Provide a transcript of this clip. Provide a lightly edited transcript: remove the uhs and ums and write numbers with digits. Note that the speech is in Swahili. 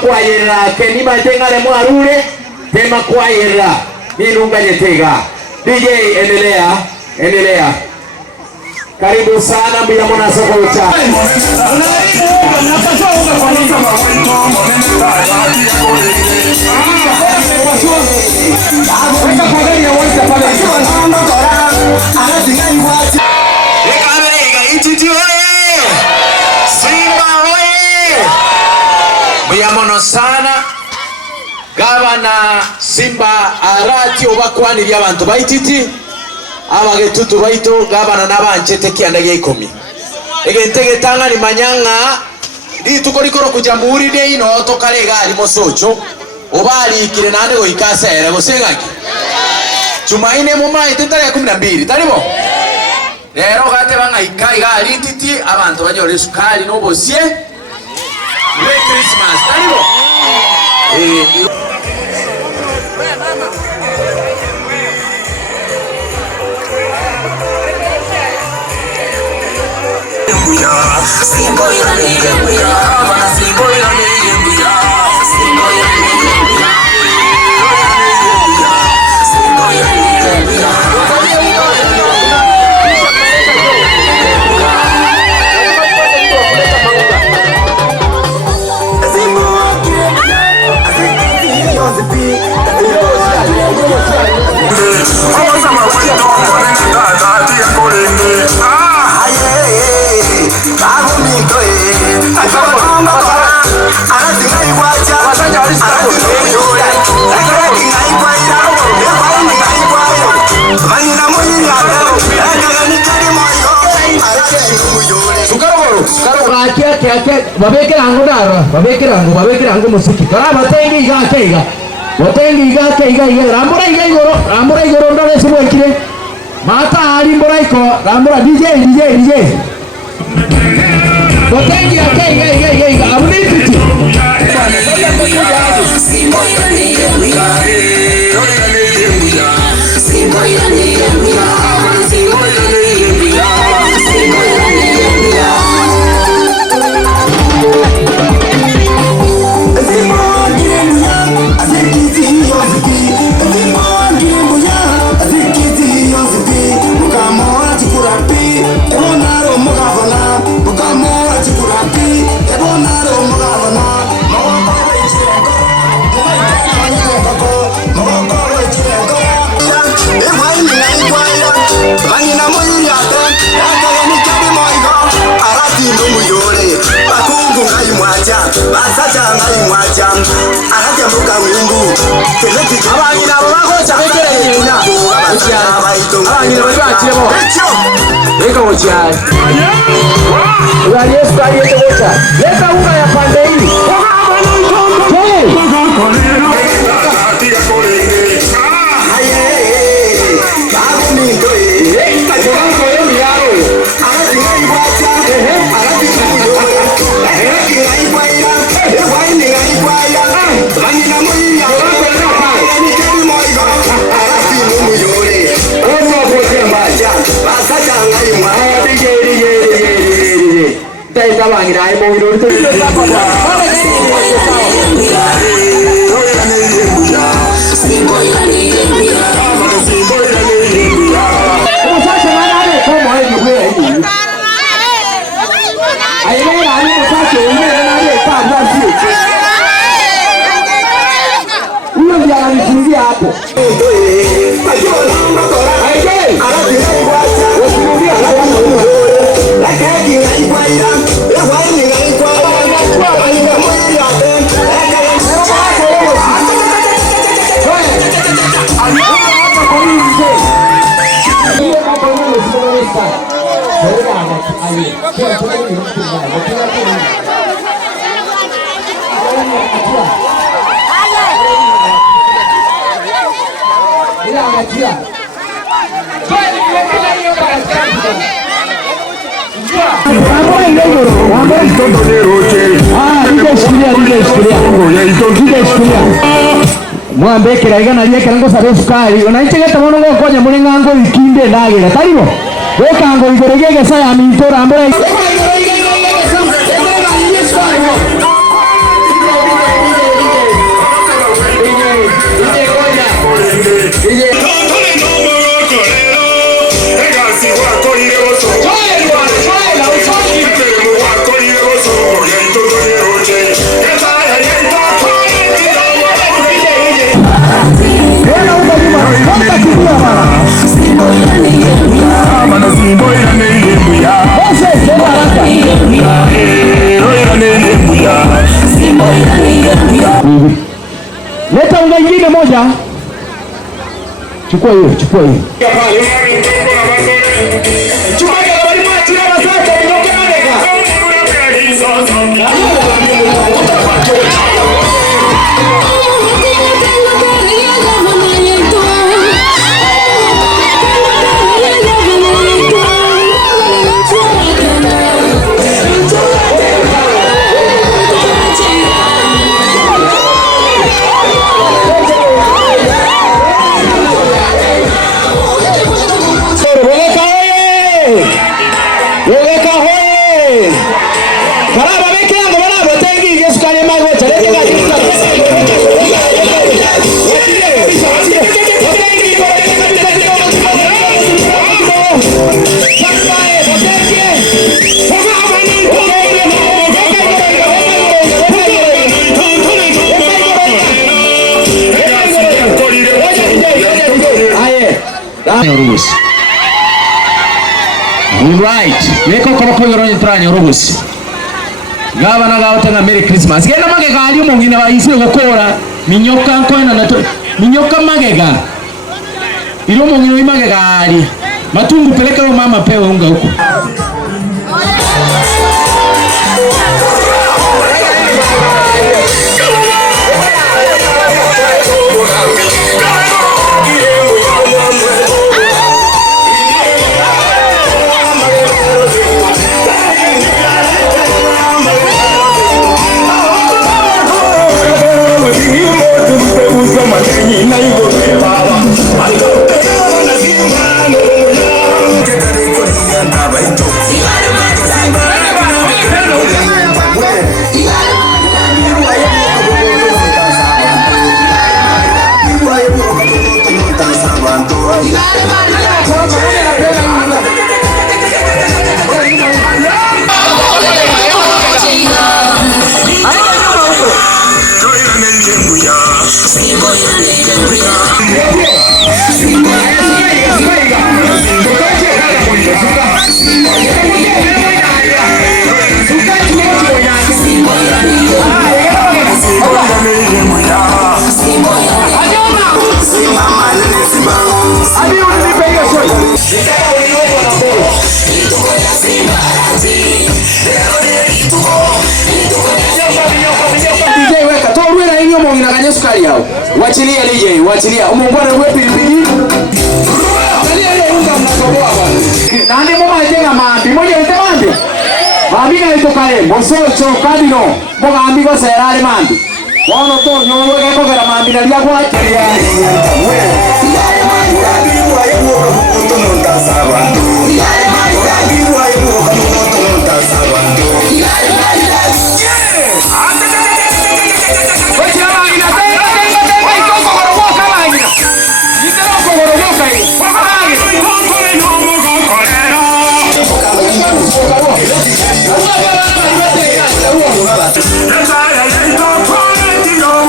kwa yera kenima tengale mwarure tema kwa yera nilunga nyetega. DJ endelea. Karibu sana bila mwana soko ucha. Muyamono sana Gavana Simba arati obakwanira abantu baititi abagetutu baito gavana nabanchete kiandage ikomi egentege tanga ni manyanga ndi tukorikoro kujamhuri de ino tokarega ali mosocho obali kire nande go ikasa era gosengaki Jumaine mumai tetare ya 12 taribo rero gate banga ikai gali titi abantu banyore sukari no bosie Merry Christmas taribo babekera ngo musiki kara batengi igakeiga rambura igoro ndore simwekire mata ari mboraiko rambura DJ batengi akeiga abunititi leta unga ya pande hii mwambekera igana lyekera ngo sabe sukari unaichegeta mono ngo konya muri ngango ikinde ndagira taribo wekango igorege sa ya mintora ambere moja. Chukua hiyo, chukua hiyo. Rubusi. Alright. Weko kama kwa yoro nyitrani rubusi. Gavana gawatanga Merry Christmas. Genda magega ali mungine bayise gukora minyoka nkona nato. Minyoka magega. Ilo mungine magega ali. Matungu peleka wa mama pewe unga huko. Wachilia DJ, wachilia. Umongwana wewe pilipili. Angalia ile unga mnakoboa bwana. Nani mama ajenga maambi? Moja yote maambi. Maambi na ito kale. Mosocho kadino. Moga ambi kwa serale maambi. Wano to nyowe kwa kwa maambi na lia kwa achilia. Let's